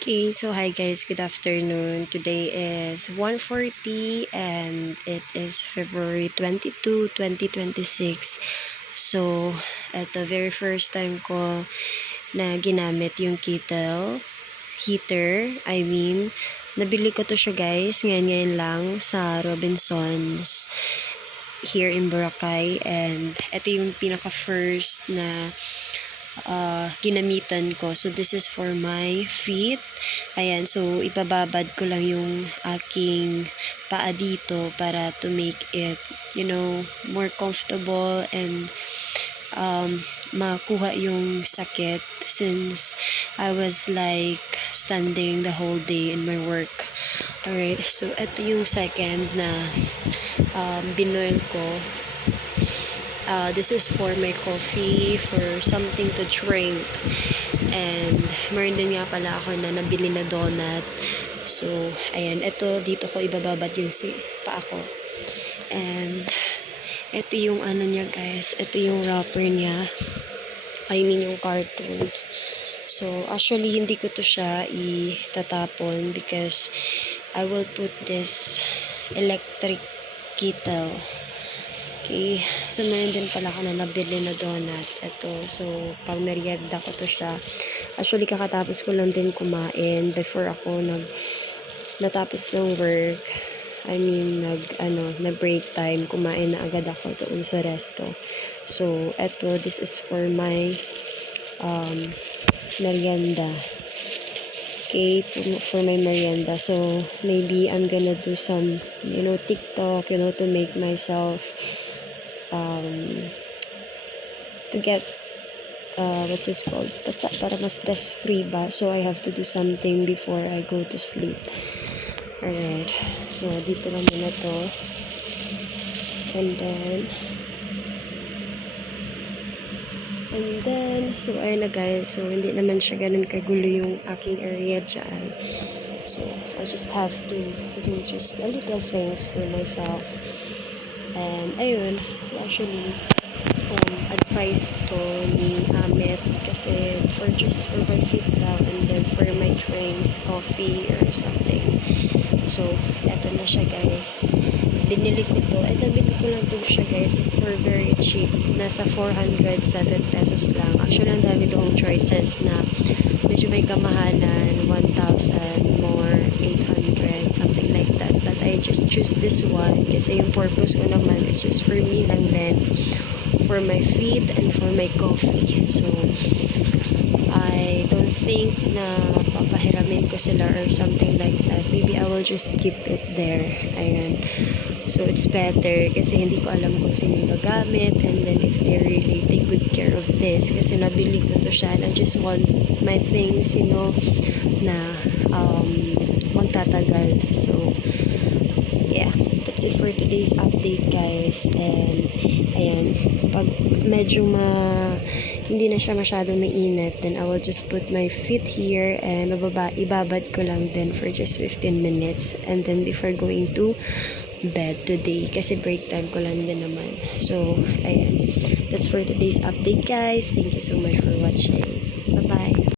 Okay, so hi guys, good afternoon. Today is 1:40 and it is February 22, 2026. So, at the very first time ko na ginamit yung kettle heater. Nabili ko to siya guys, ngayon lang sa Robinsons here in Boracay, and ito yung pinaka first na ginamitan ko. So this is for my feet. Ayan, so ipababad ko lang yung aking paa dito para to make it, more comfortable and makuha yung sakit since I was like standing the whole day in my work. Alright, so ito yung second na binoil ko. This is for my coffee, for something to drink. And meron din nga pala ako na nabili na donut. So, ayan, dito ko ibababad yung paa ko. And ito yung ano niya guys, ito yung wrapper niya. Yung carton. So, actually, hindi ko to siya itatapon because I will put this electric kettle. Okay, so meron din pala ako na nabili na donut. Ito, so pang merienda ko to siya. Actually, kakatapos ko lang din kumain before ako natapos ng work. Na break time, kumain na agad ako doon sa resto. So, this is for my merienda. Okay, for my merienda. So, maybe I'm gonna do some, TikTok, to make myself to get what's this called, basta para mas stress free ba, so I have to do something before I go to sleep. Alright, so dito lang muna to, and then so ayun na guys, so hindi naman siya ganun kagulo yung aking area dyan, so I just have to do just a little things for myself. And ayun, so actually advice to ni Amet kasi for my feet lang, and then for my drinks, coffee or something. So eto na siya guys, binili ko to, and nabili ko lang to siya guys for very cheap, nasa 407 pesos lang. Actually ang dami doong choices na medyo may kamahalan, 1,000 more, 800, something like that, but I just choose this one kasi yung purpose ko naman is just for me lang din, for my feet and for my coffee. So I don't think na papahiramin ko sila or something like that. Maybe I will just keep it there. Ayan. So it's better kasi hindi ko alam kung sino yung gagamit, and then if they really take good care of this, kasi nabili ko to siya and I just want my things, na magtatagal. So yeah, that's it for today's update guys. And ayan, pag medyo hindi na siya masyado mainit, then I will just put my feet here and ibabad ko lang din for just 15 minutes, and then before going to bed today kasi break time ko lang din naman. So ayan, that's for today's update guys. Thank you so much for watching.